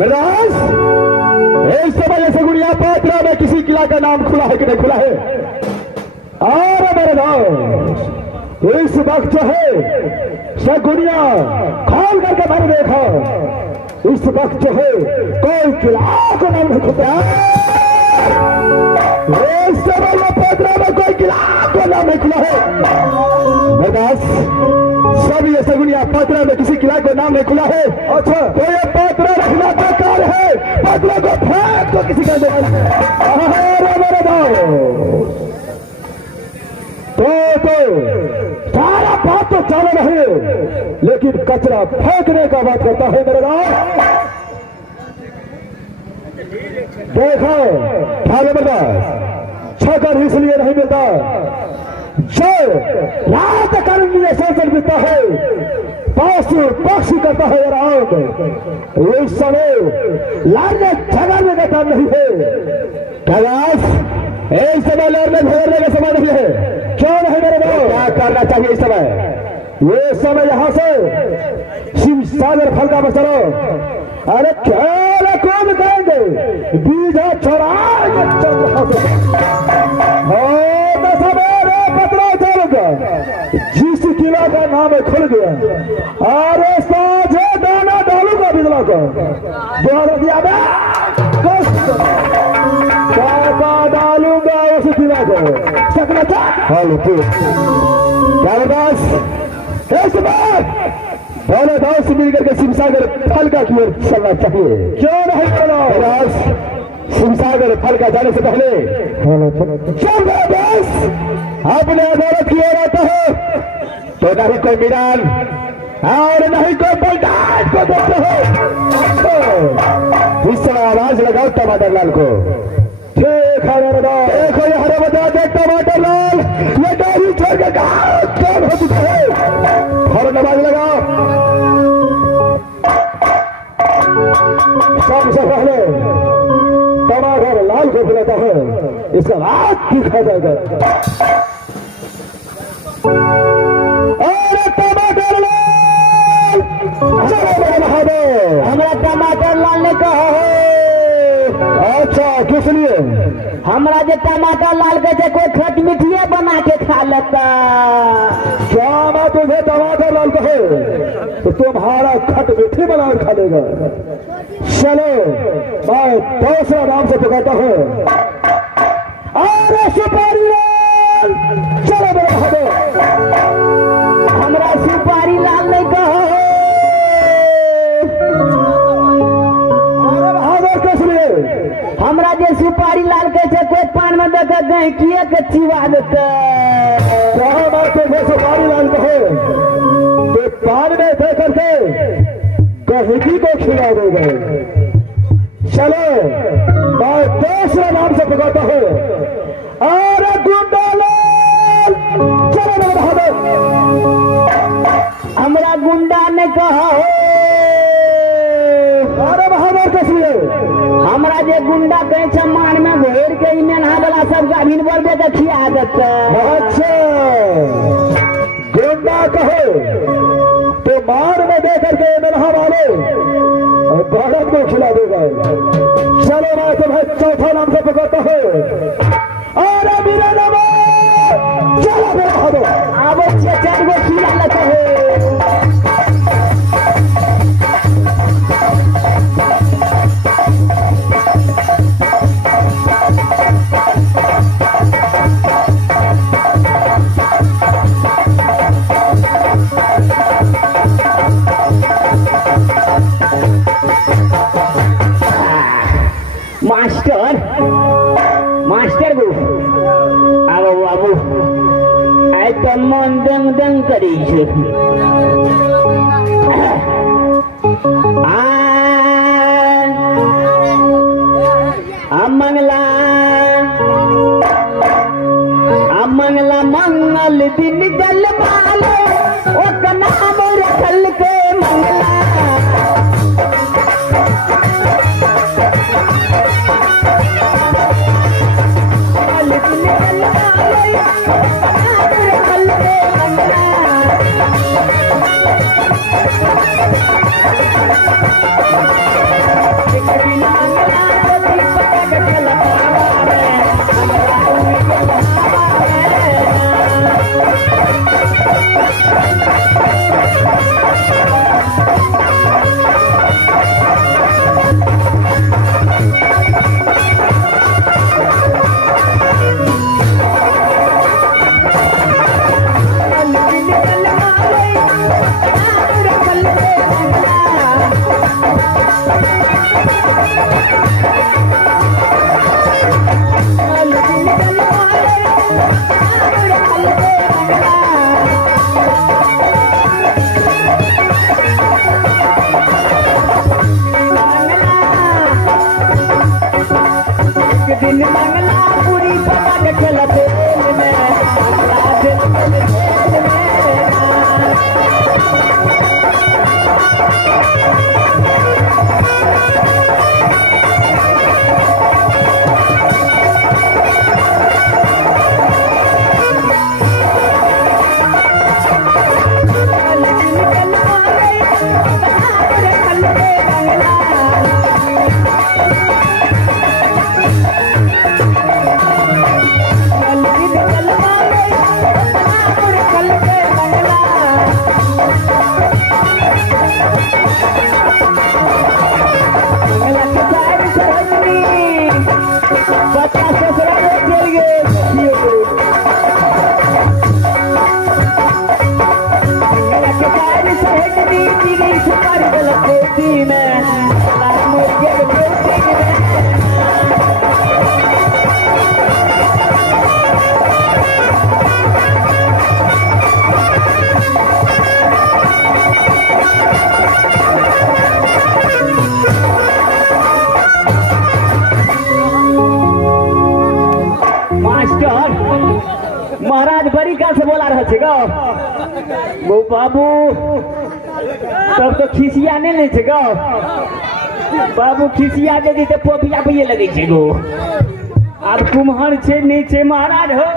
मिर्दास, इस समय जैसे गुड़िया पात्रा में किसी किला का नाम खुला है कि नहीं खुला है? और मेरे दोस्त, इस वक्त जो है सगुनिया खोल करके मैंने देखा, इस वक्त जो है कोई किला को नाम नहीं खुला। इस समय में पात्रा में कोई किला को नाम नहीं खुला है। मिर्दास, सब ये सगुनिया पात्रा में किसी किला को नाम नहीं खुला है। अच्छा, तो ये पात्रा रखना बेकार है, पात्रा को फेंक तो किसी का जवाब तो सारा बात तो चालू नहीं, लेकिन कचरा फेंकने का बात करता है मेरे गांव। देखो ठाले मिर्दास, छकर इसलिए नहीं मिलता जो रात कर्म लिए सोचल मिलता है, पशु पक्षी करता है रात। इस समय लड़ने झगड़ने का काम नहीं है। इस समय लड़ने झगड़ने का समय नहीं है। क्यों नहीं मेरे भाई? क्या करना चाहिए इस समय? ये समय यहां से शिव सागर फलका में चलो। अरे क्या कौन कहेंगे बीजा छोड़ाएंगे पत्रा चलेगा। जिस किला का नाम खुल गया, अरे साझे दाना डालूंगा बिजला को द्वारा दिया डालूंगा उस किला को सकना था। क्या बस इस बार दोनों दोस्त मिल करके शिवसागर फलका की ओर चलना चाहिए। क्यों नहीं चलो? शिवसागर फलका जाने से पहले चल रहे बस अपने अदालत की ओर आता है तो नहीं कोई मीरान और नहीं कोई बलदान को देखते हो। इस समय आवाज लगाओ टमाटर लाल को। ठीक है मेरे दोस्त, देखो ये हरे बजा दे टमाटर लाल, ये गाड़ी छोड़ के कौन हो चुका है? हर नमाज लगाओ। सबसे पहले टमाटर लाल को बुलाता है, इसका रात दिखा जाएगा। अरे टमाटर लाल, चलो मेरे बहादुर, हमारा टमाटर लाल ने कहा है। अच्छा, किस लिए? हमारा जो टमाटर लाल के कोई खट मिठिया बना के खा लेता। क्या मैं तुझे टमाटर लाल कहे तो तुम्हारा खट मिठी बना के खा लेगा। चलो मैं दूसरा नाम से पुकारता हूँ। अरे सुपारी लाल, चलो मेरे बहादुर, हमारा सुपारी लाल ने कहा है। हमरा जे सुपारी लाल के से कोई पान में देखे गए किए के चिवा देते। सुपारी लाल कहे तो पान में दे करके गहकी को खिला देगा। चलो मैं दूसरे नाम से पुकारता हूँ। अरे गुंडा लाल, चलो मेरे बहादुर, हमरा गुंडा ने कहा है। अरे बहादुर किस लिए? हमरा जे गुंडा कहे सम्मान में घेर के मेनहा वाला सब गाभिन बोल दे खिया देते। अच्छा, गुंडा कहे तो मार में दे करके मेनहा वाले भारत को खिला देगा। चलो मैं तुम्हें चौथा नाम से पुकारता हूँ। अरे मेरा नाम, चलो मेरे बहादुर, अब 4 गो खिला लेते हैं। मास्टर मास्टर गो आबो आबो आइ तो मन दंग दंग करी छे। मंगला मंगल दिन जल मालो ओ नाम रखल के मंगला। छुपारी गलत खेती में लाल मुर्गे खेती में महाराज बड़ी काल से बोला रहे गा वो बाबू तब तो खिसिया नहीं छे गा बाबू खिसिया दे दी तो पोपिया पे लगे छे गो अब कुम्हार छे नहीं छे महाराज हो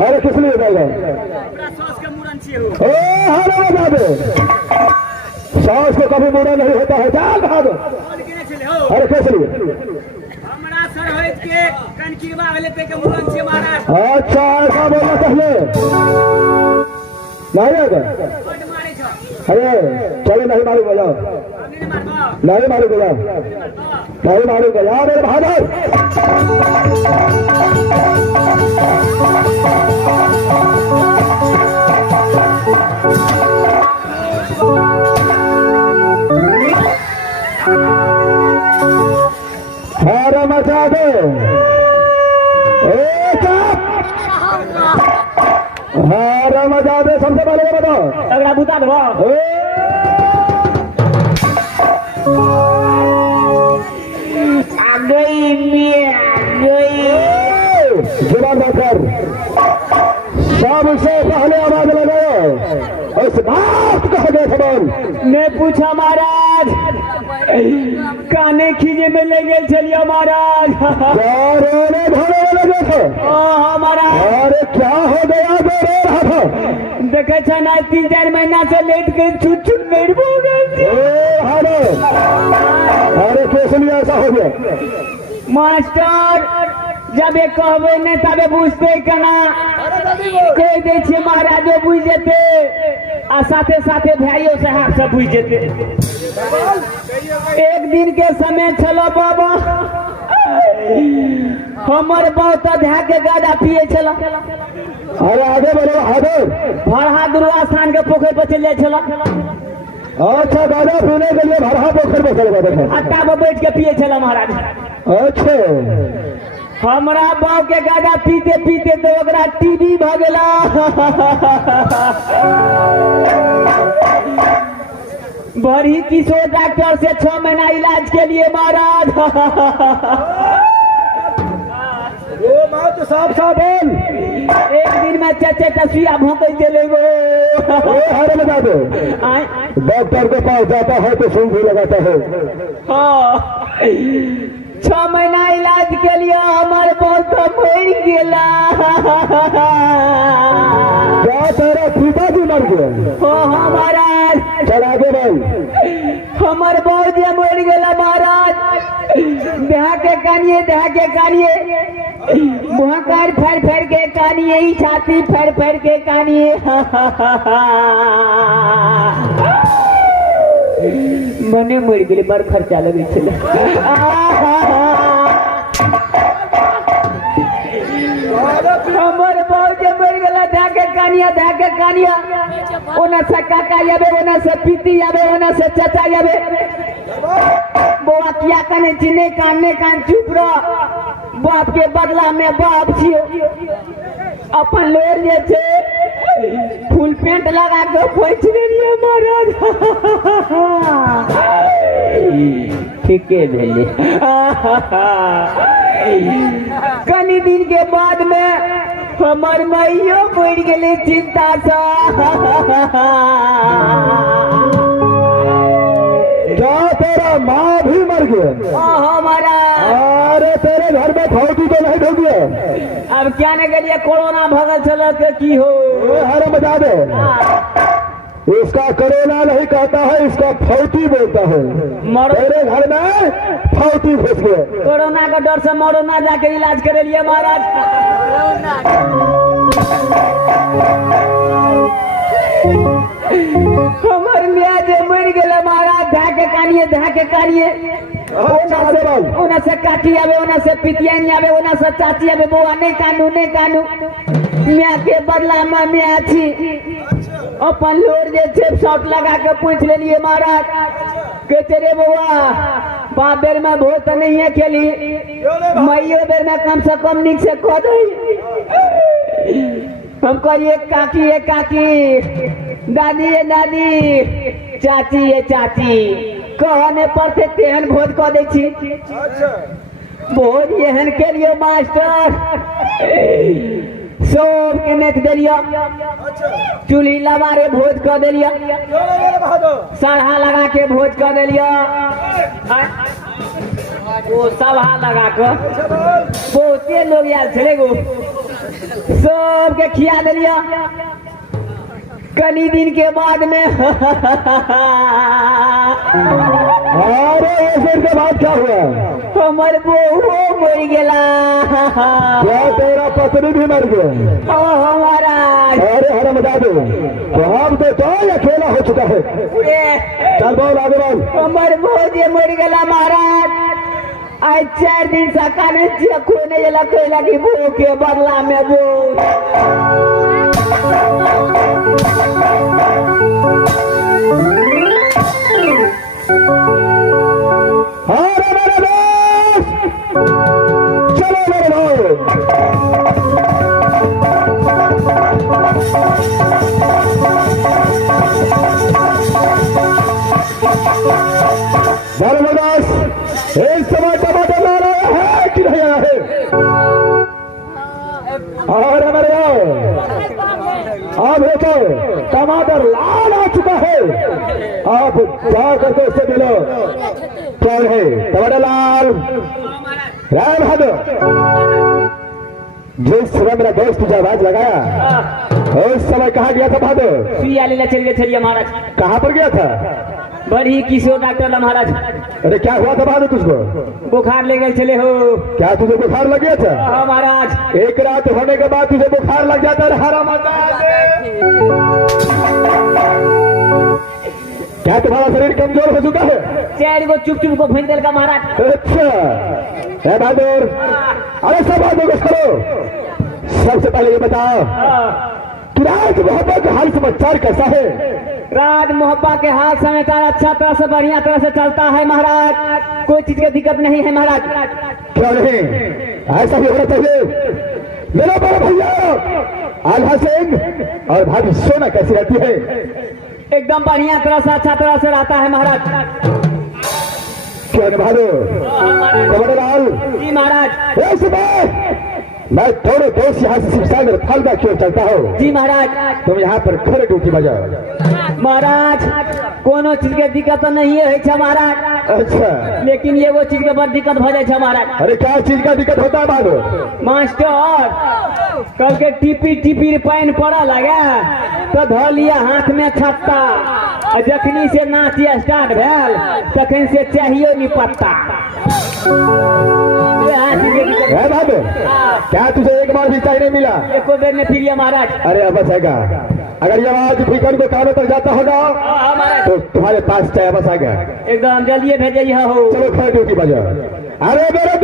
अरे किस लिए जाएगा बता दे सास को कभी बुरा नहीं होता है चाल बता दो अरे किस लिए अच्छा ऐसा बोलना चाहिए नहीं आएगा अरे चलो नहीं मारूंगा जाओ नहीं मारूंगा जाओ नहीं मारूंगा जाओ मेरे बहादुर हारा मचा दो हारा मचा दे सबसे पहले बताओ अगला बुता दो जुबान बात कर सबसे पहले आवाज लगाओ इस बात कह गए खबर ने पूछा महाराज काने खींचे में ले गए चलिए महाराज रोने धोने लगे थे महाराज अरे क्या हो गया जो रो रहा था देखे छ ना 3-4 महीना से लेट के छुट छुट मेरे हो गए अरे कैसे लिए ऐसा हो गया मास्टर जब ये कहबे नहीं तबे बुझते कना कह दे छे महाराजो बुझ जेते आ साथे साथे भाइयों से हाथ से बुझ जेते एक दिन के समय चलो बाबा हमर बहुत धा के गादा पिए चला अरे आगे बढ़ो आगे भरहा दुर्गा स्थान के पोखर पर चल जाए चला अच्छा गादा पीने के लिए भरहा पोखर पर चल गए अट्टा पर बैठ के पिए चला महाराज अच्छा हमरा बाव के गादा पीते पीते तो ओकरा टीबी भ गेला बड़ी किशोर डॉक्टर से 6 महीना इलाज के लिए महाराज वो बात तो साफ साफ बोल एक दिन में चचे तस्वीर भोंक चले गए हर बता दो डॉक्टर के पास जाता है तो सुई भी लगाता है 6 महीना इलाज के लिए हमारे बहुत मर गेला क्या तेरा पिताजी मर गया हमारा चला दे भाई हमार बहुत मर गेला महाराज देहा के कानिए मुहाकार फर फर के कानिए ही छाती फर फर के कानिए मने मर गेले बड़ खर्चा लगे छले हमर बहुत मर गेला धाके कानिया ओना से काका आबे ओना से पीती आबे ओना से चाचा आबे बोआ किया कने चिने कान चुप रह बाप के बदला में बाप छियो अपन लोर जे छे फुल पेंट लगा के पोछ लेलिए महाराज ठीके भेले कनी दिन के बाद में हमार माइयो मर गेले चिंता सा क्या तेरा माँ भी मर गया हमारा अरे तेरे घर में फौजी तो नहीं ढूंढ गया अब क्या न करिए कोरोना भगल चल के की हो हर बजा दे इसका करोना नहीं कहता है, इसका फौटी बोलता है। मेरे घर में फौटी घुस गए। कोरोना का डर से मोरोना जाके इलाज करे लिए महाराज। हमार मियाँ जे मर गेला महाराज, धाके कानिए ओना से काटी आवे, ओना से पितियानी आवे, ओना से चाची आवे, बउआ नहीं कानू मियाँ के बदला में मियाँ छी अपन लोर जे छे शॉट लगा के पूछ लेलिए महाराज। कहते रे बउआ बाप बेर में भोट नहीं है खेली, मइयो बेर में कम से कम निक से कह दई। हम कहिए काकी दादी चाची कहने पर थे तेहन भोज कह दे छी। भोज एहन के लिए मास्टर सब के नेक देलिया, चूल्ही लबारे भोज कर देलिया, सरहा लगा के भोज कर देलिया, वो सभा लगा कर बहुते लोग आयल छे गो, सबके खिया देलिया। कनी दिन के बाद में अरे ऐसे के बाद क्या हुआ? हमर बहू मर गेला। क्या तेरा पत्नी भी मर गया? ओ हमारा अरे हरम जादू तो हम तो अकेला हो चुका है। चल बोल आगे बोल। हमर बहू जे मर गेला महाराज, आज 4 दिन से काने खोने जला कहला कि बहू के बदला में बहू। एक समय टमाटर ला रहा है कि नहीं आया है? और हमारे अब देखो टमाटर लाल आ चुका है। आप जा करके उससे मिलो। क्या है टमाटर लाल? राम बहादुर, जिस समय मेरा दोस्त तुझे आवाज लगाया उस समय कहाँ गया था बहादुर? सुइया लेने चल गए थे महाराज। कहाँ पर गया था? बड़ी किशोर डॉक्टर महाराज। अरे क्या हुआ था बहादुर तुझको? बुखार ले गए चले हो। क्या तुझे बुखार लग गया था? हाँ महाराज। एक रात होने के बाद तुझे बुखार लग जाता है? क्या तुम्हारा शरीर कमजोर हो चुका है? 4 गो चुप को भून देल का महाराज। अच्छा बहादुर, अरे सब बहादुर को करो। सबसे पहले ये बताओ कि राज मोहब्बत के हाल समाचार कैसा है? राज मोहब्बत के हाल समाचार अच्छा तरह से बढ़िया तरह से चलता है महाराज, कोई चीज की दिक्कत नहीं है महाराज। क्यों नहीं? ऐसा भी होना चाहिए। मेरा बड़ा भैया आल्हा सिंह और भाभी सोना कैसी रहती है? एकदम बढ़िया तरह से अच्छा तरह से रहता है महाराज। क्यों बहादुर? कमरलाल जी महाराज। मैं थोड़े दोस्त यहाँ से शिवसागर फलदा क्यों चलता हूँ? जी महाराज। तुम यहाँ पर खड़े ड्यूटी बजाओ। महाराज कोनो चीज के दिक्कत नहीं है महाराज। अच्छा, लेकिन ये वो चीज के बड़ दिक्कत हो जाए महाराज। अरे क्या चीज का दिक्कत होता है बहादुर? मास्टर कल के टिपी पानी पड़ा लगा तो धो लिया हाथ में छत्ता, जखनी से नाच स्टार्ट भेल तखन से चाहिए नहीं पत्ता। बहादुर क्या तुझे एक बार भी चाय नहीं मिला? एको बेर ने फिर महाराज। अरे अब बस आएगा। अगर ये आवाज फिकर को कानों तक जाता होगा तो तुम्हारे पास चाय बस आएगा। एकदम जल्दी भेजिए हो। चलो खड़े ड्यूटी बजाओ। अरे मेरे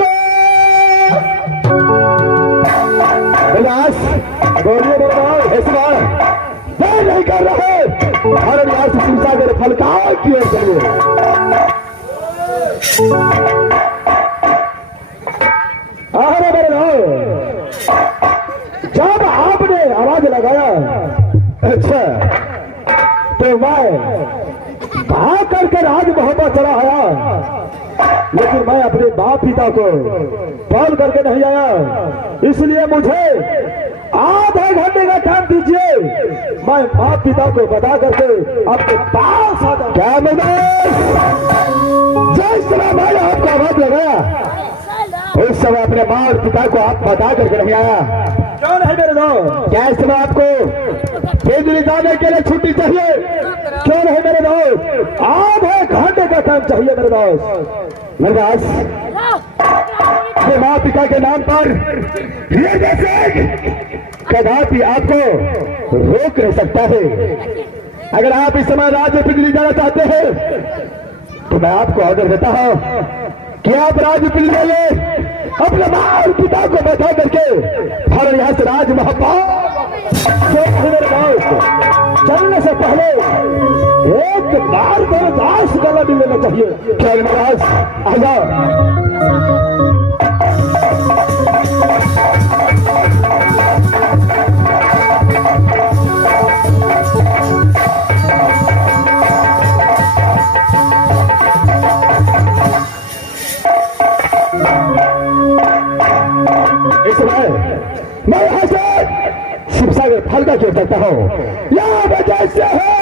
नहीं कर रहे भारत यहाँ से शिवसागर फलकाओ की ओर चलिए। अरे मेरे जब आपने आवाज लगाया अच्छा तो मैं भाग करके राज मोहब्बत चला आया, लेकिन मैं अपने बाप पिता को कॉल करके नहीं आया। इसलिए मुझे आधे घंटे का टाइम दीजिए, मैं बाप पिता को बता करके आपके पास आता। क्या जिस समय मैंने आपको आवाज लगाया उस समय अपने बाप पिता को आप बता करके नहीं आया। कौन है मेरे दोस्त? क्या इस समय आपको केजरी जाने के लिए छुट्टी चाहिए? कौन है मेरे दोस्त? आधे घंटे का टाइम चाहिए मेरे दोस्त। मेरे दास, अपने माँ पिता के नाम पर ये जैसे कदापि आपको रोक नहीं सकता है। अगर आप इस समय राज्य पिछली जाना चाहते हैं तो मैं आपको ऑर्डर देता हूँ कि आप राज्य पिछली जाइए, अपने माँ और पिता को बैठा करके और यहाँ से राज महापाल चलने से पहले एक बार तो दास गला भी लेना चाहिए। क्या महाराज आ जाओ। इस समय मैं यहाँ से शिवसागर फलका खेल सकता हूँ। यहाँ वजह से है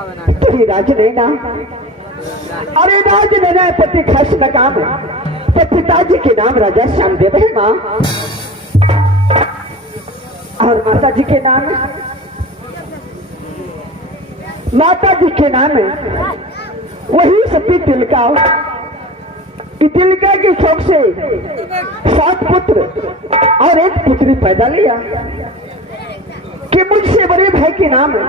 तेरी राज नैना, अरे राज नैना पति खास नकाम तो पिताजी के नाम राजा श्यामदेव है माँ, और माता जी के नाम है वही सती तिलका। तिलका के शौक से 7 पुत्र और 1 पुत्री पैदा लिया कि मुझसे बड़े भाई के नाम है।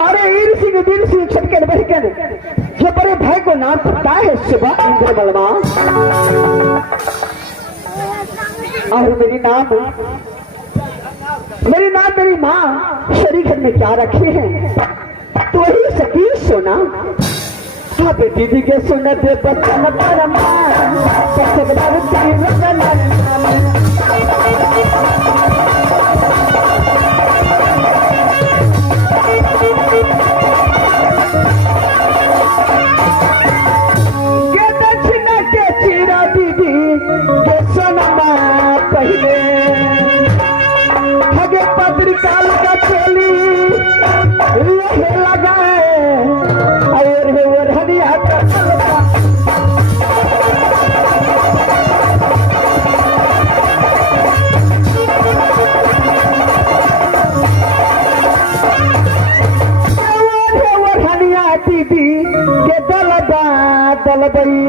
अरे ईर सिंह वीर सिंह छटकन बहकन जो बड़े भाई को नाम पता है सुबह इंद्र बलवा, और मेरी नाम मेरी माँ शरीर घर में क्या रखे हैं तो वही सती सोना। हाँ दीदी के सुनते बचन परमा दक्षिणा के चीरा दीदी के सोनमा पहले हगे पत्रिका लगा चली लगाए और हरिया दीदी के दलबई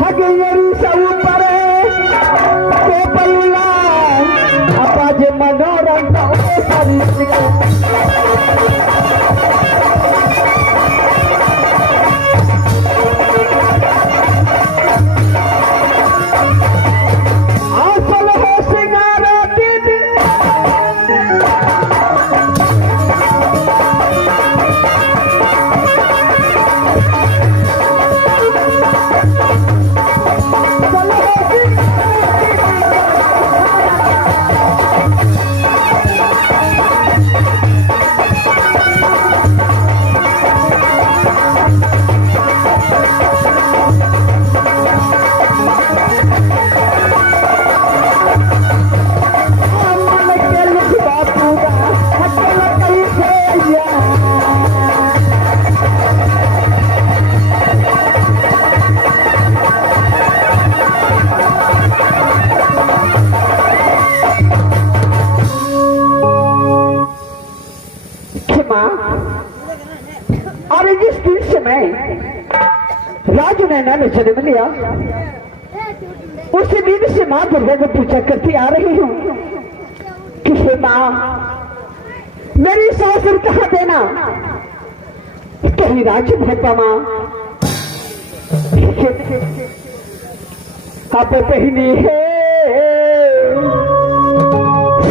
हगेरी सब पर को पल्ला अपाज मनोरंजन और जिस दिन से मैं राजू नैना ने जन्म लिया उसी दिन से माँ दुर्गा को पूछा करती आ रही हूँ कि हे माँ मेरी सासुर कहाँ देना कहीं राजू भोपा माँ आप पहनी है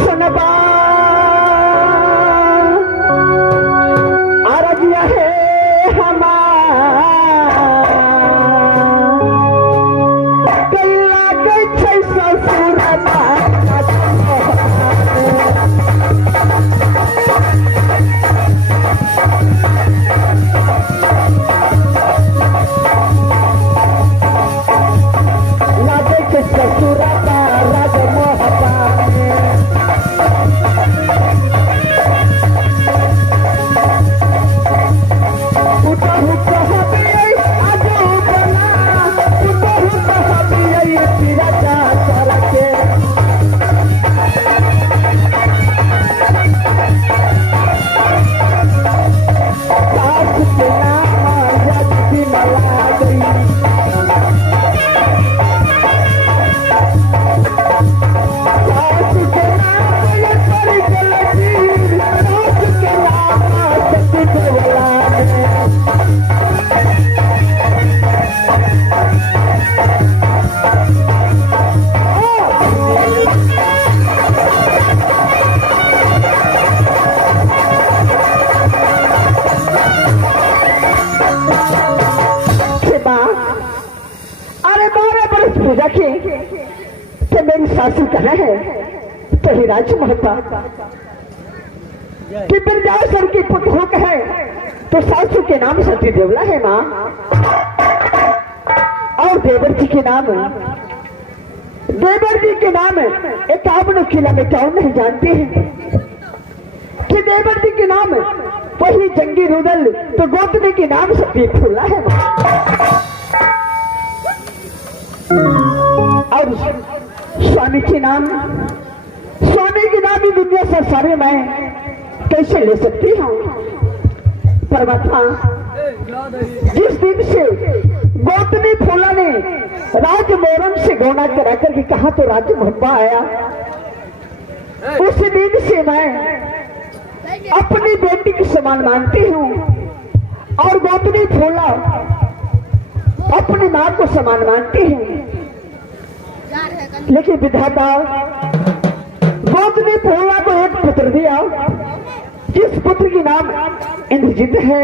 सुनबा पूजा की तो मेरी सासू कहाँ है तो ही राज महता कि बिरजासुर की पुत्र है तो सासू के नाम सती देवला है माँ और देवर जी के नाम एक आपने किला में क्यों नहीं जानते हैं कि देवर जी के नाम वही जंगी रुदल तो गोतनी के नाम से भी फूला है माँ। और स्वामी के नाम ही दुनिया से सारे मैं कैसे ले सकती हूँ। परमात्मा, जिस दिन से गौतमी फूला ने राज मोरन से गौना करा कर कहा तो राज मोहब्बा आया, उस दिन से मैं अपनी बेटी की समान मानती हूँ और गौतमी फूला अपनी माँ को समान मानती हूँ। लेकिन विधाता गौतमी फूला को एक पुत्र दिया जिस पुत्र की नाम इंद्रजीत है,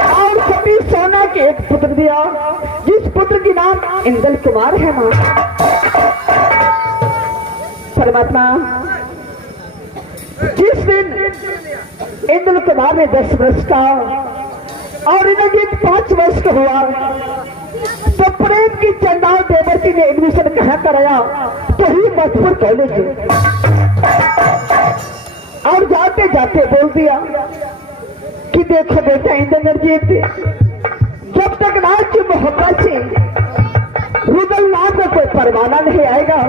और सती सोना के एक पुत्र दिया जिस पुत्र की नाम इंदल कुमार है मां। परमात्मा, जिस दिन इंदल कुमार ने 10 वर्ष का और इंद्रजीत 5 वर्ष का हुआ तो प्रेम की चंदाल देवर्ती ने एडमिशन कहाँ कराया तो ही मधुपुर कॉलेज, और जाते जाते बोल दिया कि देखो बेटा इंद्रजीत, जब तक राज्य मोहब्बत से रुदल नाम का कोई परवाना नहीं आएगा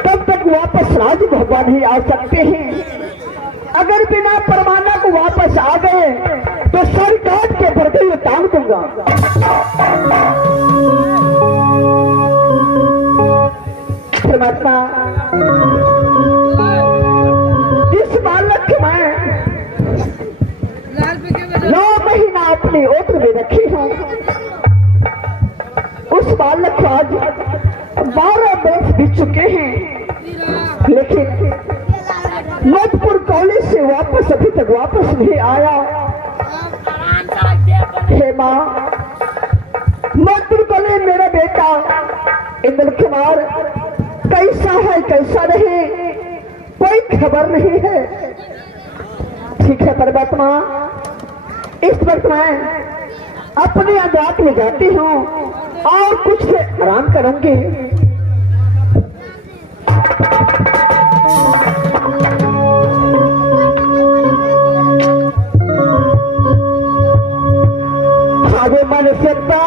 तब तक वापस राज मोहब्बत नहीं आ सकते हैं। अगर बिना परवाना को वापस आ गए तो सर काट के पर्दे में टांग दूंगा। परमात्मा, इस बालक को मैं 9 महीना अपने ओत्र में रखी हूँ। उस बालक को आज 12 वर्ष बीत चुके हैं, लेकिन मधुपुर कॉलेज से वापस अभी तक वापस नहीं आया। हे माँ, मधुपुर कॉलेज मेरा बेटा इंद्र कुमार कैसा है कैसा नहीं कोई खबर नहीं है। ठीक है परमात्मा, इस वक्त मैं अपने अदालत में जाती हूँ और कुछ से आराम करूंगी। आगे मन सकता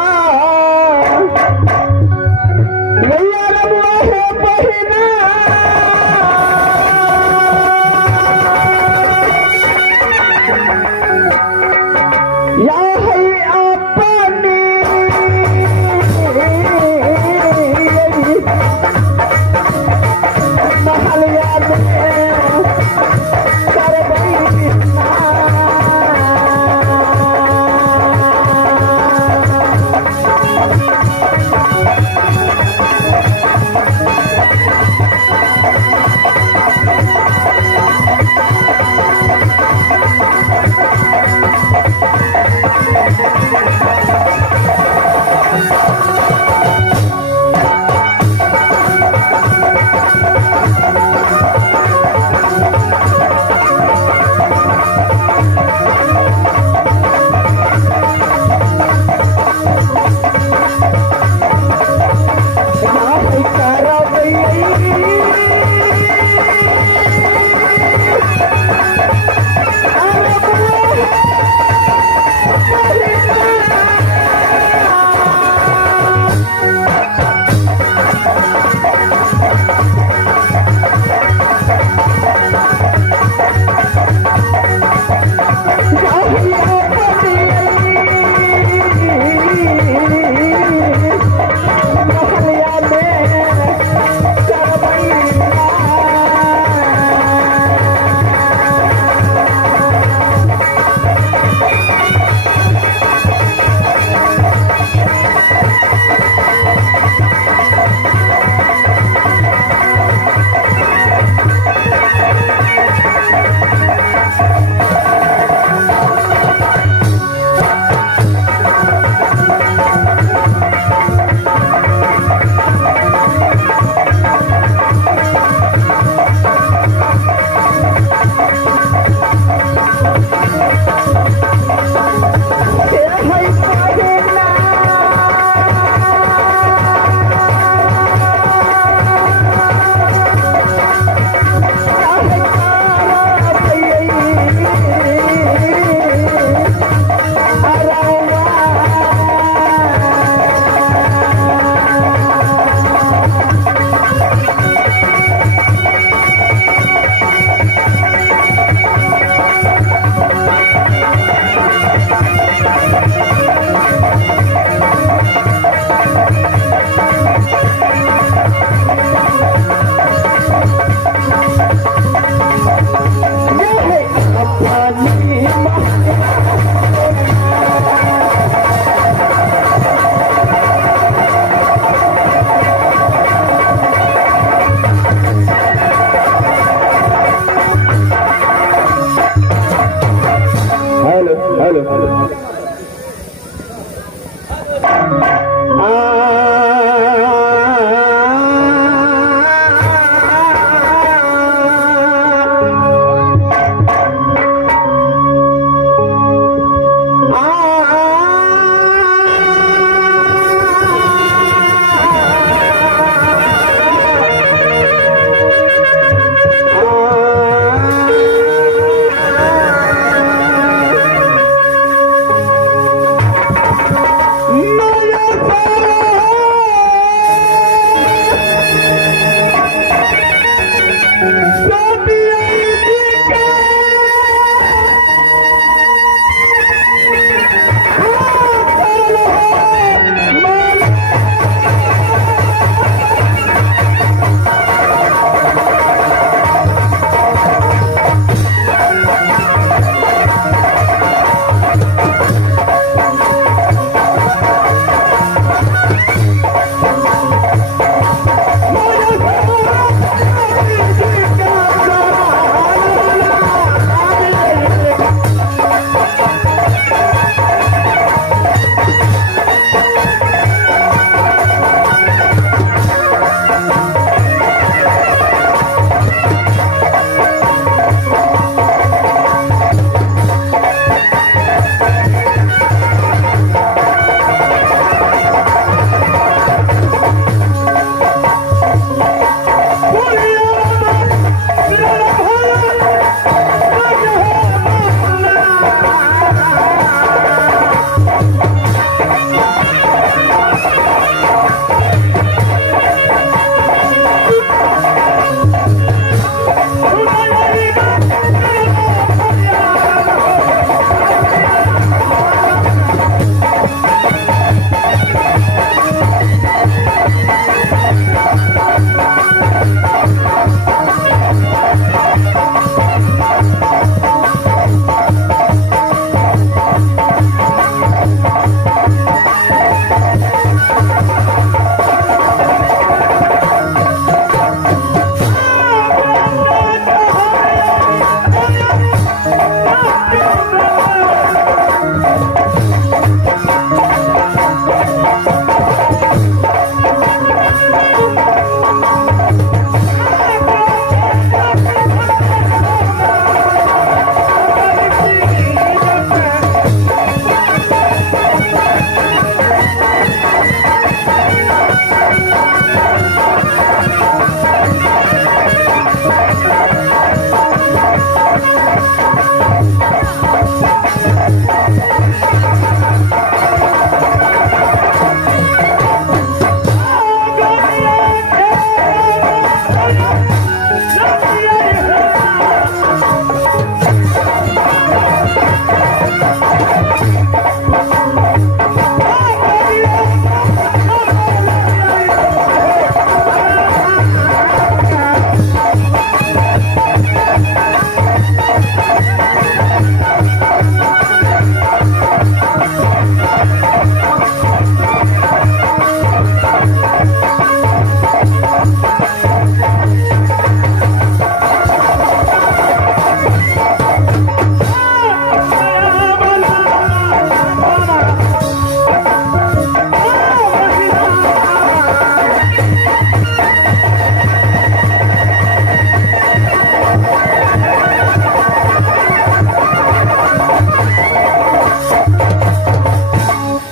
हेलो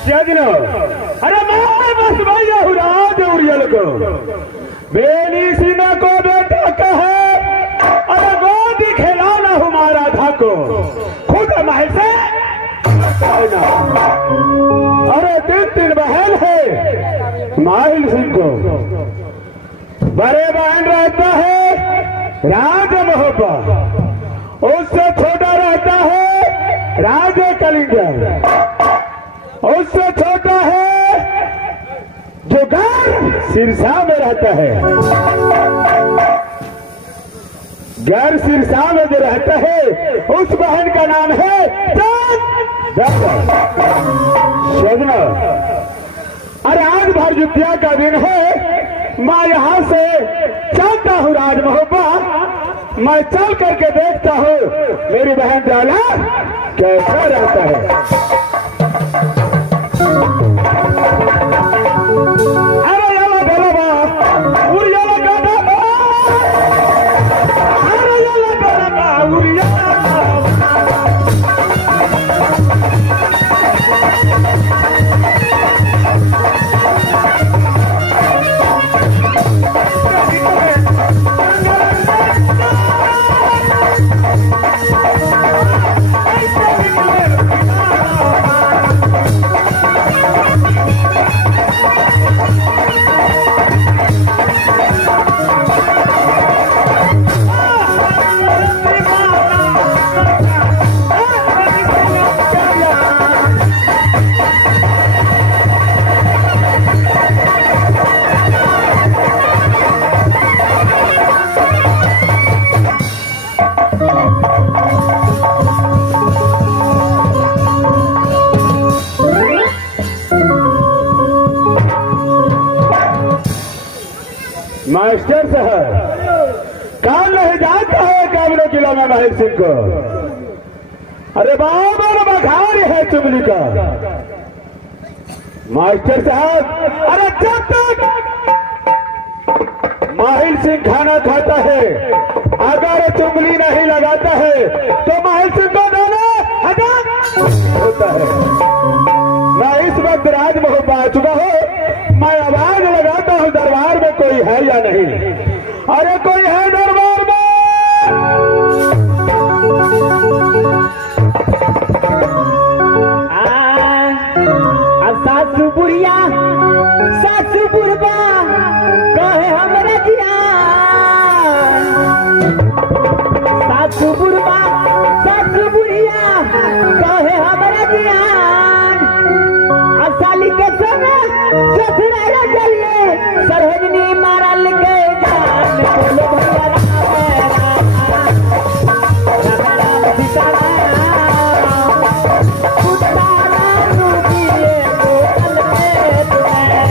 अरे मैं बस भैया हुराज उड़ियल को बेली सीना को बेटा कहे अरे गोद खिलाना हमारा धाको खुद महल से अरे तीन बहन है माहिल सिंह को बड़े बहन रहता है राज मोहब्बा उससे छोटा रहता है राज कलिंगा उससे छोटा है जो घर सिरसा में रहता है घर सिरसा में जो रहता है उस बहन का नाम है शजना। अरे आज भरजुतिया का दिन है मैं यहाँ से चलता हूँ राज मोहब्बा मैं चल करके देखता हूँ मेरी बहन जाला कैसा रहता है। अरे याला गलबा उरियाला गलबा, अरे याला गलबा उरियाला। मास्टर साहब काम नहीं जानता है कैमरे किला में माहिर सिंह को। अरे बाबा बखार है चुगली का मास्टर साहब। अरे जब तक माहिर सिंह खाना खाता है अगर चुगली नहीं लगाता है तो माहिर सिंह को दोनों हजार होता है। मैं इस वक्त राजमहल आ चुका हूँ, मैं आवाज लगाता हूँ दरबार में कोई है या नहीं। अरे कोई है दरबार में? सासू बुढ़िया सासू बुढ़बा कहे हमरा जिया, सासू बुढ़बा सासू बुढ़िया कहे हमरा जिया। साली के संग ससुराल चलिए सरहजनी मारल के जान, बोलो भैया राम सीताराम कुत्ता रानू दिए बोतल में तुम्हें।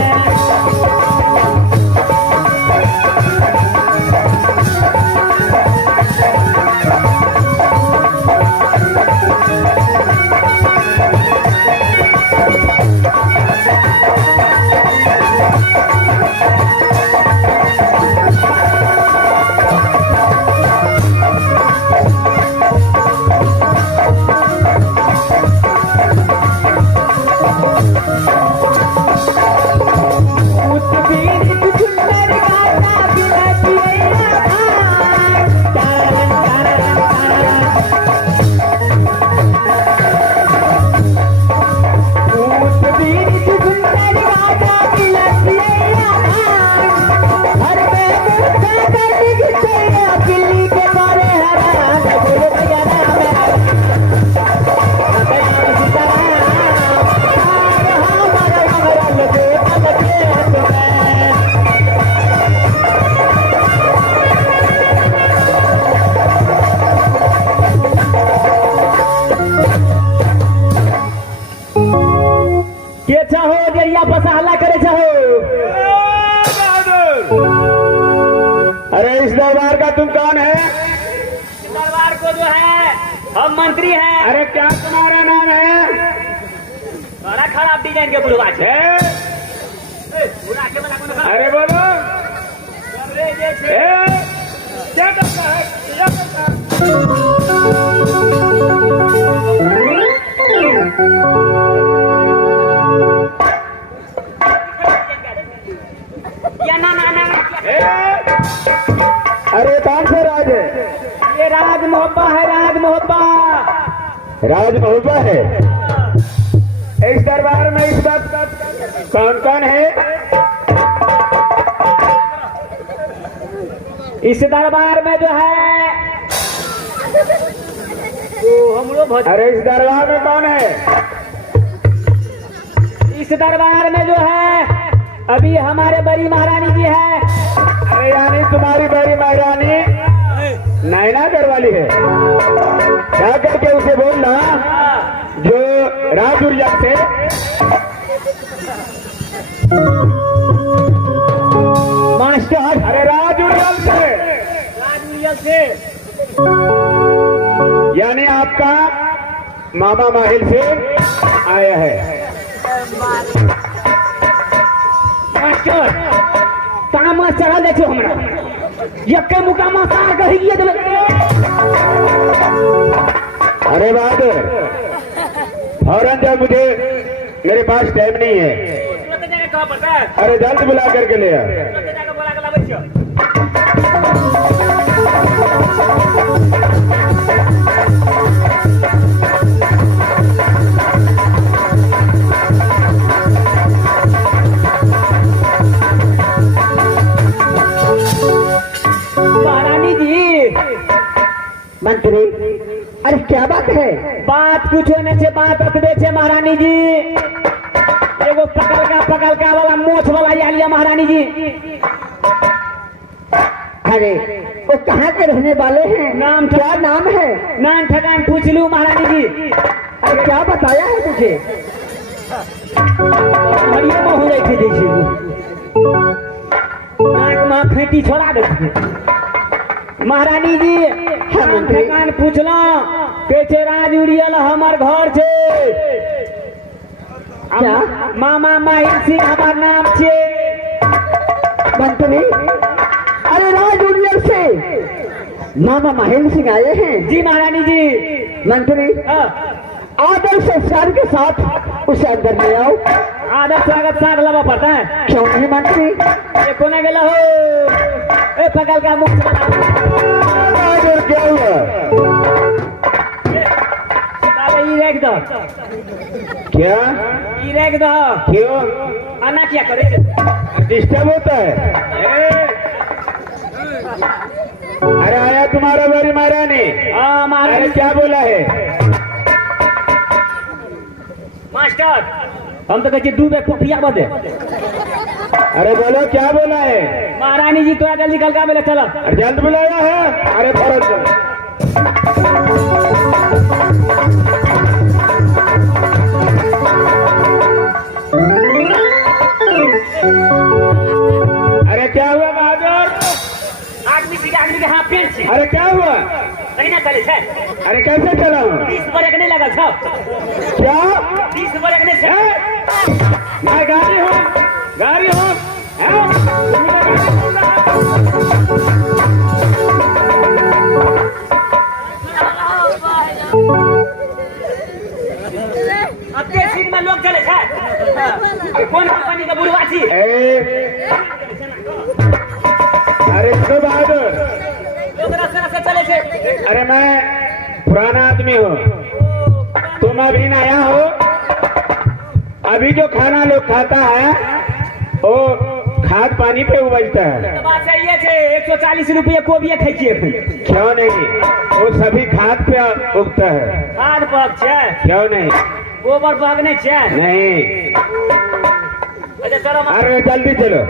अरे इस दरबार का तुम कौन है? दरबार को जो है हम मंत्री हैं। अरे क्या तुम्हारा नाम है? बड़ा खराब डिजाइन के बुलवा छे। अरे बोलो क्या करता है? या ना ना ना अरे कौन सा राज है? ये राज मोहब्बा है, राज मोहब्बा। राज मोहब्बा है। इस दरबार में इस वक्त कौन कौन है? इस दरबार में जो है तो हम लोग। अरे इस दरबार में कौन है? इस दरबार में जो है अभी हमारे बड़ी महारानी जी है। अरे यानी तुम्हारी बड़ी महारानी नैनागढ़ वाली है। क्या करके उसे बोलना जो राजुरिया से मास्टर। अरे राजुरिया से राजुरिया से यानी आपका मामा माहिल से आया है। मास्टर तामा चढ़ा दे छो हमरा यक्के मुकामा सार कही गिए देबे। अरे बहादुर फौरन जब मुझे मेरे पास टाइम नहीं है। अरे जल्द बुला करके ले आ। महारानी जी मंत्री अरे क्या बात है? बात कुछ होने से बात अतबे छे महारानी जी। एगो पकल का वाला मोछ वाला आ लिया महारानी जी। अरे वो कहाँ के रहने वाले हैं? नाम क्या नाम है? नाम ठकान पूछ लूं महारानी जी। अरे क्या बताया है तुझे? हरिया में हो जाए थे जैसे नाक माँ फेंटी छोड़ा देते महारानी जी। हम ठकान पूछला के राज उड़ियल हमार घर छे। क्या मामा माहिल सिंह हमार नाम छे मंत्री। अरे राज उड़ियल से मामा माहिल सिंह आए हैं? जी महारानी जी। मंत्री आदर संस्कार के साथ उसे अंदर ले आओ। आदर स्वागत साथ लगा पड़ता है क्यों नहीं मंत्री? ये कोने गेला हो ए पकल का मुख क्या हुआ? ये रख दो। क्या ये रख दो। क्यों? आना क्या करे? डिस्टर्ब होता है। अरे आया तुम्हारा बारी महारानी। हाँ महारानी। क्या बोला है मास्टर? हम तो कहते डूबे खुफिया बदे। अरे बोलो क्या बोला है? महारानी जी थोड़ा जल्दी कल का बोले चलो। अरे जल्द बुलाया है। अरे फौरन चलो। अरे क्या हुआ बहादुर? आदमी सीधा आदमी के हाथ पेड़ से। अरे क्या हुआ? कहीं ना चले छे। अरे कैसे चला हूँ? 30 बरक नहीं लगा छो। क्या 30 बरक नहीं छे। मैं गाड़ी हूँ अब के सीट में लोग चले छे। कौन कंपनी का बुढ़वा छी? अरे क्यों बहादुर? लोग रास्ते से चले छे। अरे मैं पुराना आदमी हूँ, तुम अभी नया हो। अभी जो खाना लोग खाता है वो खाद पानी पे उबलता है। तो बात सही है छे। 140 रुपये कोबिया खाई छिए। क्यों नहीं? वो सभी खाद पे उगता है। खाद पक छे क्यों नहीं? गोबर पक नहीं छे। नहीं। अच्छा चलो। अरे जल्दी चलो।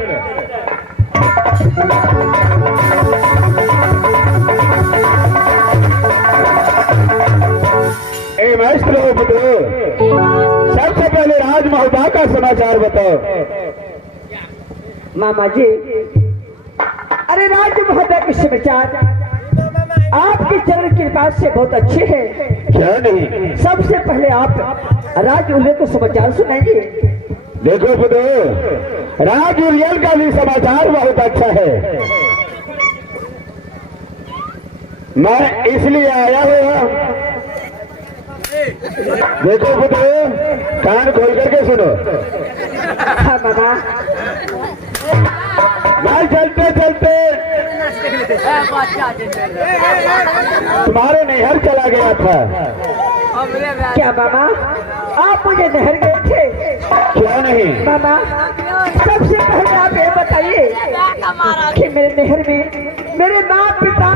ए मास्टर सबसे पहले राज महोदय का समाचार बताओ। मामा जी अरे राज महोदय के समाचार आपकी चरण कृपा से बहुत अच्छे हैं। क्या नहीं? सबसे पहले आप राज उल्ले को समाचार सुनाइए। देखो बुधो, राज उरियल का भी समाचार बहुत अच्छा है। मैं इसलिए आया हुआ। देखो बुधो, कान खोल करके सुनो। हाँ बाबा। मैं चलते चलते तुम्हारे नहर चला गया था। क्या बाबा आप मुझे नहर गए थे? क्या नहीं? बाबा सबसे पहले आप ये बताइए कि मेरे नहर में मेरे माँ पिता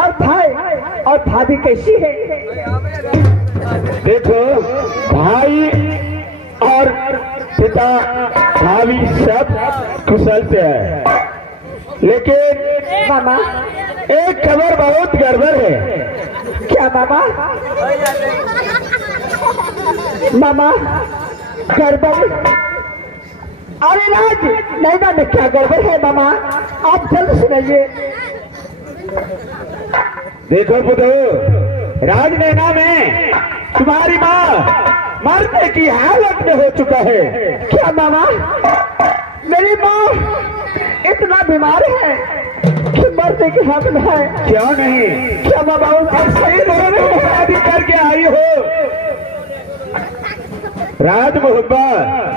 और भाई और भाभी कैसी है? देखो भाई और पिता भाभी सब कुशल से है, लेकिन मामा एक खबर बहुत गड़बड़ है। क्या बाबा? मामा गड़बड़? अरे राज नैना में क्या गड़बड़ है मामा? आप जल्द सुनाइए। देखो बुधो, राजनैना में तुम्हारी माँ मरने की हालत में हो चुका है। क्या मामा, मेरी माँ इतना बीमार है कि मरने की हालत में है? क्यों नहीं? क्या मामा और सही दोनों शादी करके आई हो। राज मोहब्बा,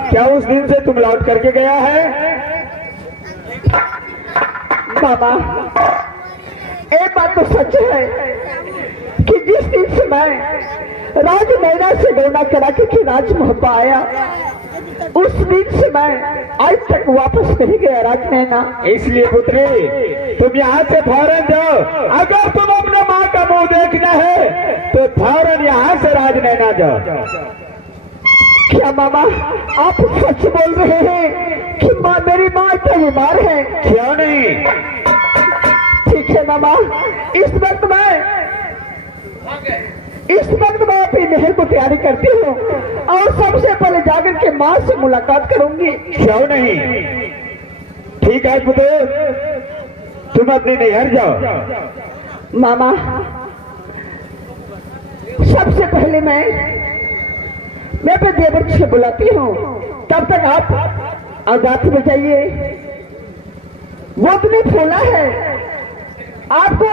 क्या उस दिन से तुम लौट करके गया है? मामा, एक बात तो सच है कि जिस दिन से मैं राजनैना से गणना करा के राज मोहब्बा आया, उस दिन से मैं आज तक वापस नहीं गया राजनैना। इसलिए पुत्री, तुम यहाँ से फौरन जाओ। अगर तुम अपने माँ का मुंह देखना है तो फौरन यहाँ से राजनैना जाओ। क्या मामा, आप सच बोल रहे हैं कि मेरी माँ इतनी बीमार है? क्यों नहीं? ठीक है मामा, इस वक्त मैं अपनी नहर को तैयारी करती हूँ और सबसे पहले जाकर के माँ से मुलाकात करूंगी। क्यों नहीं? ठीक है पुत्र, तुम अपनी नहर जाओ। मामा, सबसे पहले मैं अपने देवर से बुलाती हूँ, तब तक आप आजाद में जाइए। वो इतनी फूला है, आपको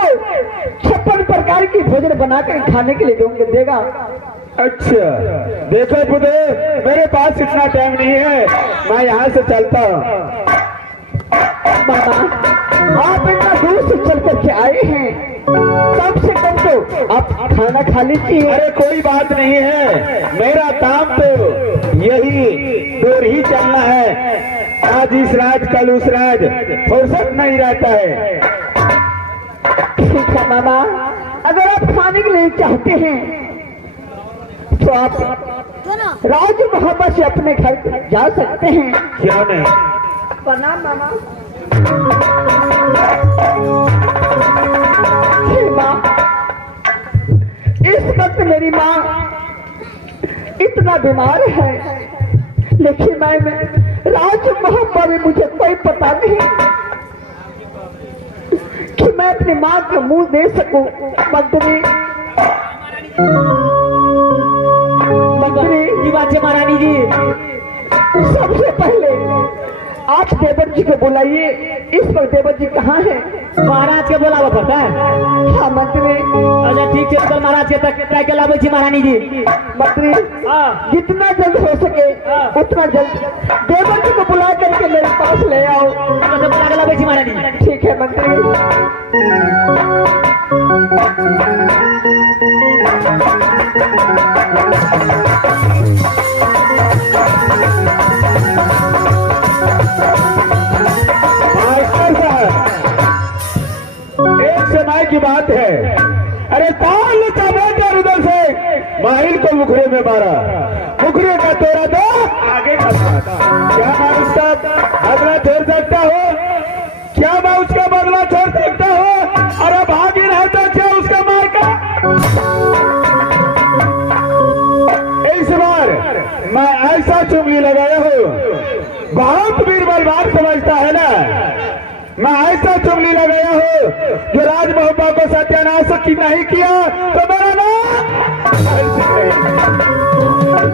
56 प्रकार की भोजन बनाकर खाने के लिए देगा। अच्छा, देखो पुत्र, मेरे पास इतना टाइम नहीं है, मैं यहाँ से चलता हूँ। मामा, आप इतना दूर से चल करके आए हैं, कम से कम तो आप खाना खा लीजिए। अरे कोई बात नहीं है, मेरा काम तो यही दूर ही चलना है। आज इस राज कल उस राज, फुर्सत नहीं रहता है। ठीक है मामा, अगर आप खाने के लिए चाहते हैं तो आप राज मोहब्बा से अपने घर जा सकते हैं। क्यों नहीं? प्रणाम मामा। हे माँ, इस वक्त मेरी माँ इतना बीमार है, लेकिन मैं राज मोहब्बा में मुझे कोई पता नहीं कि मैं अपनी माँ के मुंह दे सकूं। मंत्री, महारानी जी, सबसे पहले आप देवर जी को बुलाइए। इस पर देवर जी कहाँ है? महाराज के बोलावा पड़ता है। हाँ मंत्री। अच्छा ठीक है, कल महाराज के तक ट्राई के लावे छी महारानी जी। मंत्री, जितना जल्द हो सके उतना जल्द देवर जी को बुला करके मेरे पास ले आओ। तो बुला के लावे छी महारानी। ठीक है मंत्री। समय की बात है, अरे ताल का बेटा उधर से माहिल को मुखरे में मारा, मुखरे का तोड़ा दो आगे का क्या मैं उसका बदला छोड़ सकता हूँ? क्या मैं उसका बदला छोड़ सकता हूँ? अरे भागी रहता क्या उसका मार का? इस बार मैं ऐसा चुंगली लगाया हूँ, बहुत वीर बलवान समझता है ना, मैं ऐसा चुगली लगाया हूँ जो राज मोहब्बा को सत्यानाश की नहीं किया तो मेरा नाम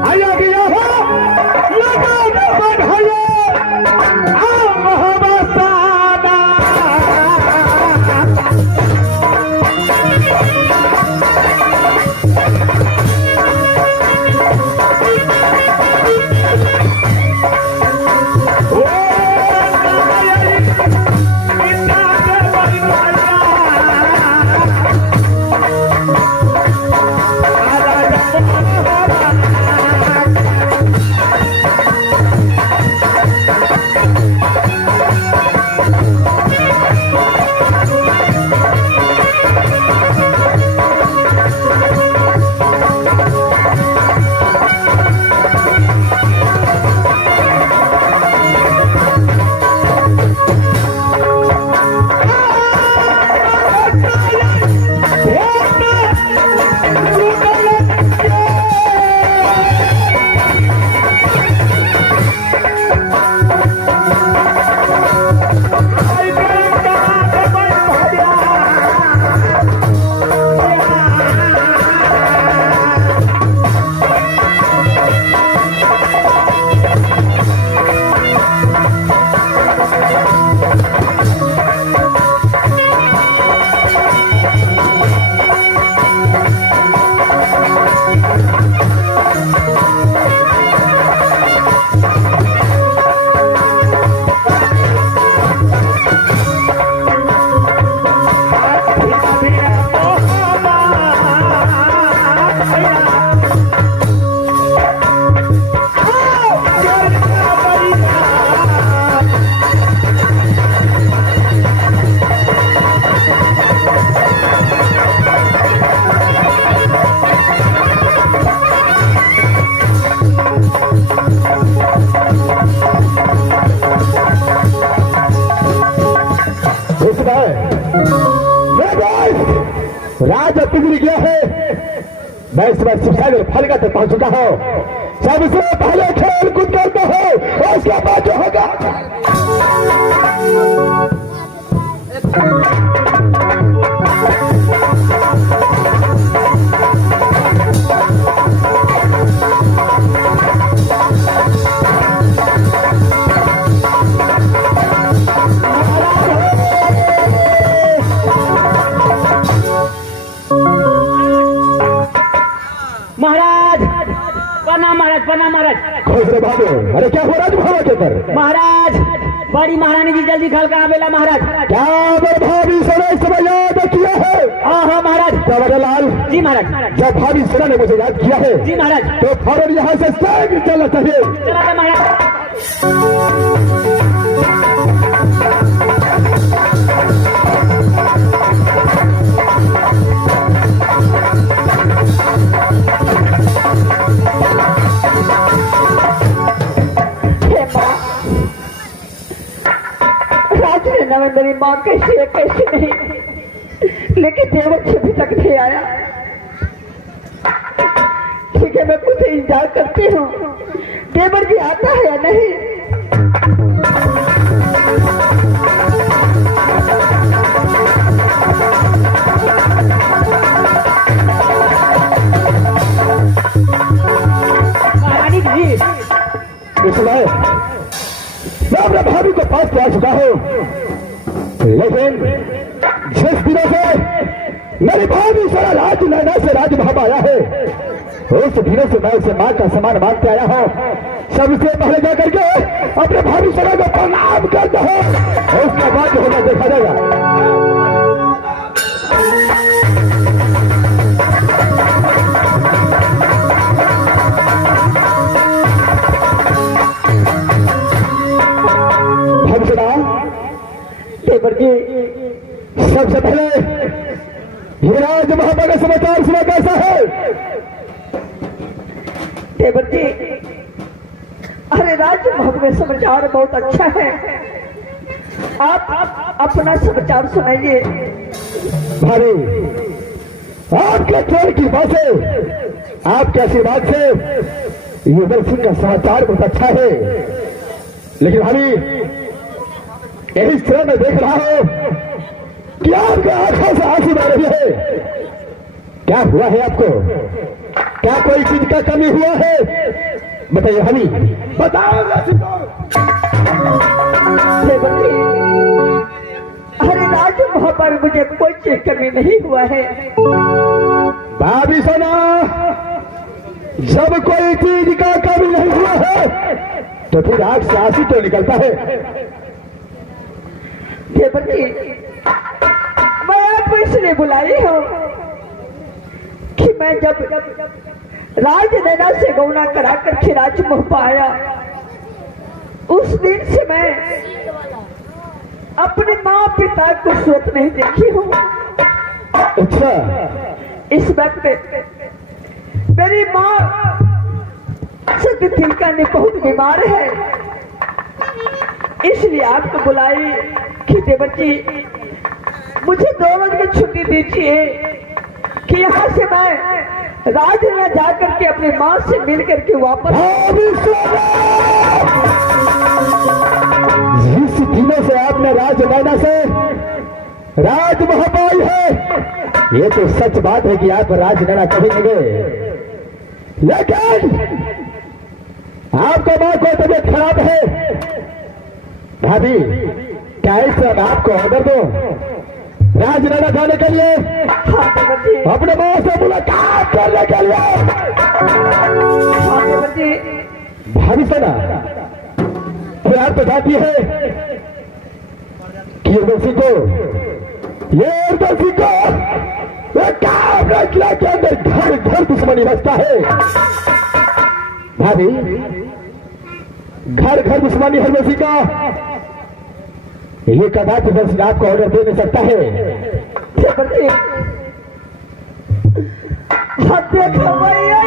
आया गया हो। लगा दो बढ़ाया मैं इस बार शिवसागर फलका तक पहुंच चुका हूं। सबसे पहले खेल कूद करता हूं और उसके बाद जो होगा महाराज प्रणाम महाराज, प्रणाम महाराज। खुश रहे बाबू। अरे क्या हो राज भावा के पर महाराज बड़ी महारानी जी जल्दी खल कहाँ बेला महाराज। क्या भाभी सोना इस समय याद किया है? हाँ हाँ महाराज। क्या लाल जी महाराज। जब भाभी सोना ने मुझे याद किया है जी महाराज। तो फौरन यहाँ से चलना चाहिए। चला था महाराज। राज ने ना मेरी माँ कैसी है कैसी नहीं, लेकिन देवर से अभी तक नहीं आया। ठीक है, मैं कुछ इंतजार करती हूँ, देवर जी आता है या नहीं। महारानी जी इस समय मैं अपने भाभी के पास पहुंच चुका हूं, लेकिन जिस दिनों से मेरी भाभी सारा राज नैना से राज भाव आया है, उस दिनों से मैं उसे मां का समान मानते आया हूं। सबसे पहले जाकर के अपने भाभी सारा को प्रणाम करता हूं और उसके बाद जो होगा देखा जाएगा। देवर जी सबसे पहले ये राज महाबा का समाचार सुना कैसा है? देवर जी, अरे राज महल में समाचार बहुत अच्छा है। आप अपना समाचार सुनाइए। भाभी आपके ट्रेन की बातें, आपके आशीर्वाद से युगल सिंह का समाचार बहुत अच्छा है, लेकिन भाभी यही तरह मैं देख रहा हूं कि आपके आंखों से आंसू बह रही है। क्या हुआ है आपको? क्या कोई चीज का कमी हुआ है? बताइए भाभी, बताओ। देवर जी, अरे राज महल पर मुझे कोई चीज कमी नहीं हुआ है। भाभी सोना, जब कोई चीज का कमी नहीं हुआ है तो फिर आंख से आंसू तो निकलता है। देवर जी, मैं आपको इसलिए बुलाई हूँ कि मैं जब राज नैना से गौना करा करके राजमहल पर आया, उस दिन से मैं अपने माँ पिता को सूरत नहीं देखी हूँ। अच्छा, इस वक्त मेरी माँ सत्य तिलका ने बहुत बीमार है, इसलिए आपको बुलाई कि देवर जी मुझे 2 रोज की छुट्टी दीजिए कि यहाँ से मैं राजनगर जाकर के अपनी माँ से मिल करके वापस। जिस दिनों से आपने राज नैना से राज महापाई है, ये तो सच बात है कि आप राज नैना कभी नहीं गए, लेकिन आपका माँ को तबीयत खराब है। भाभी क्या इस आपको ऑर्डर दो राज नैना जाने के लिए, हाँ देवर जी, अपने माँ से मुलाकात करने के लिए। हाँ देवर जी। भाभी सेना तो आप तो जाती है कि उर्वशी को किला के अंदर घर घर दुश्मनी बसता है। भाभी घर घर दुश्मनी है उर्वशी का, ये कदापि बस आपको ऑर्डर दे नहीं सकता है। देवर जी, हाँ देखो भैया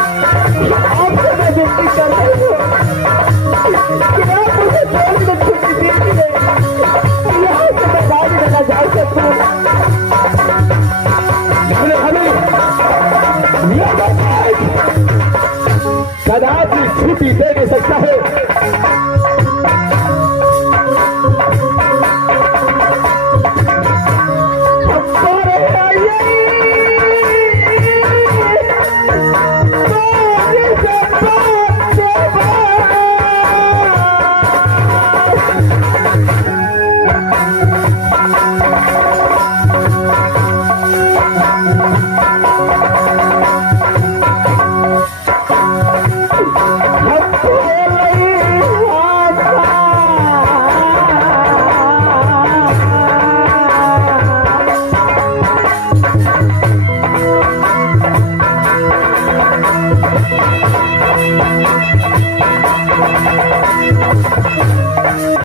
आपसे मैं विनती कर रही हूँ कि आप मुझे छोड़ दो